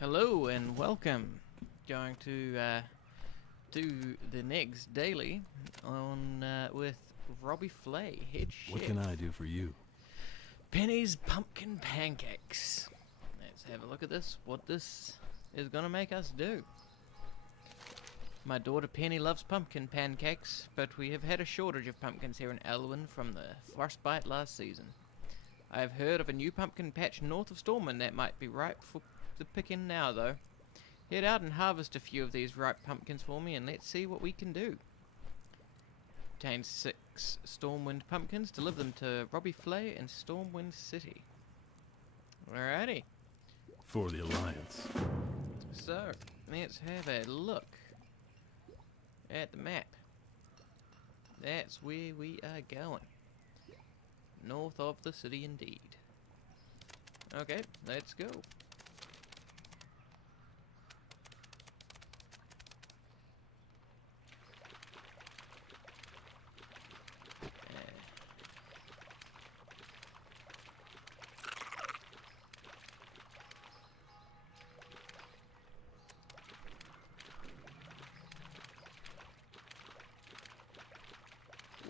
Hello and welcome. Going to do the next daily on with Robby Flay, head chef. What can I do for you? Penny's pumpkin pancakes. Let's have a look at this. What this is gonna make us do. My daughter Penny loves pumpkin pancakes, but we have had a shortage of pumpkins here in Elwyn from the frostbite last season. I have heard of a new pumpkin patch north of Stormwind that might be ripe for the picking now, though. Head out and harvest a few of these ripe pumpkins for me and let's see what we can do. Obtain 6 Stormwind pumpkins, deliver them to Robby Flay in Stormwind City. Alrighty. For the Alliance. So, let's have a look at the map. That's where we are going. North of the city indeed. Okay, let's go.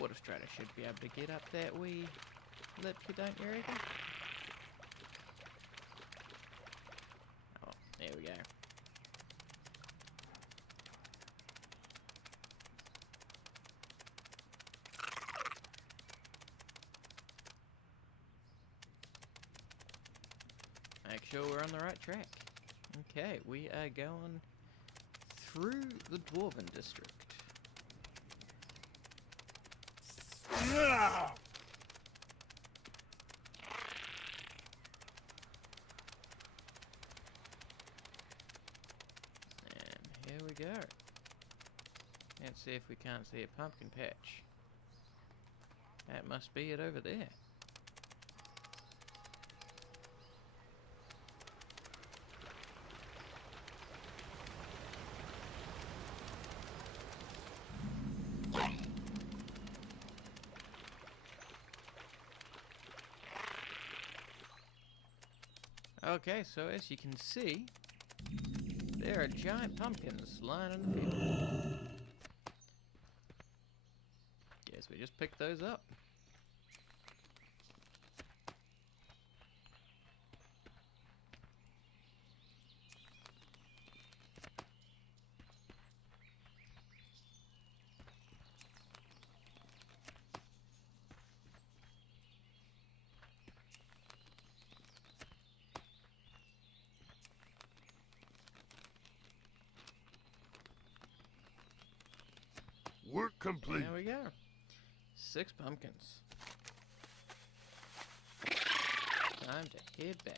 Water Strider should be able to get up that wee lip, you don't you reckon? Oh, there we go. Make sure we're on the right track. Okay, we are going through the Dwarven District. And here we go. Let's see if we can't see a pumpkin patch. That must be it over there. Okay, so as you can see, there are giant pumpkins lying in the field. Guess we just picked those up. Work complete. There we go. 6 pumpkins. Time to head back.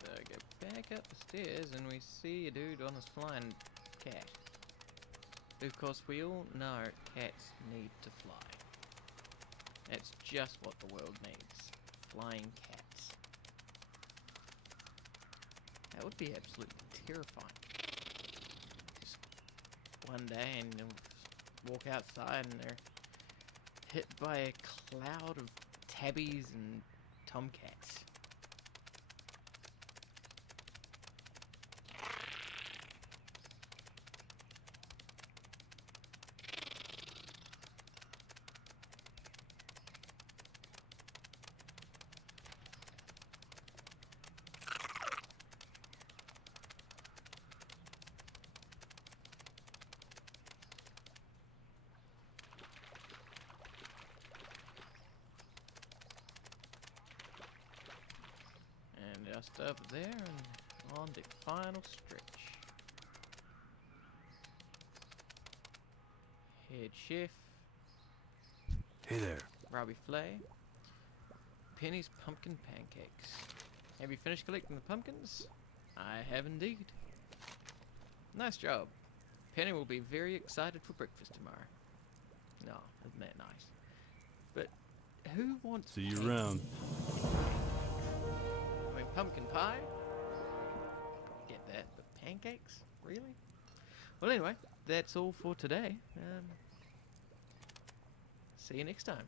So go back up the stairs and we see a dude on his flying cat. Of course we all know cats need to fly. That's just what the world needs. Flying cats. That would be absolutely terrifying. Just one day and you'll walk outside and they're hit by a cloud of tabbies and tomcats. And just up there and on the final stretch. Head chef. Hey there. Robby Flay. Penny's pumpkin pancakes. Have you finished collecting the pumpkins? I have indeed. Nice job. Penny will be very excited for breakfast tomorrow. No, isn't that nice? But who wants... See you around. I mean, pumpkin pie? Get that, but pancakes? Really? Well, anyway, that's all for today. See you next time.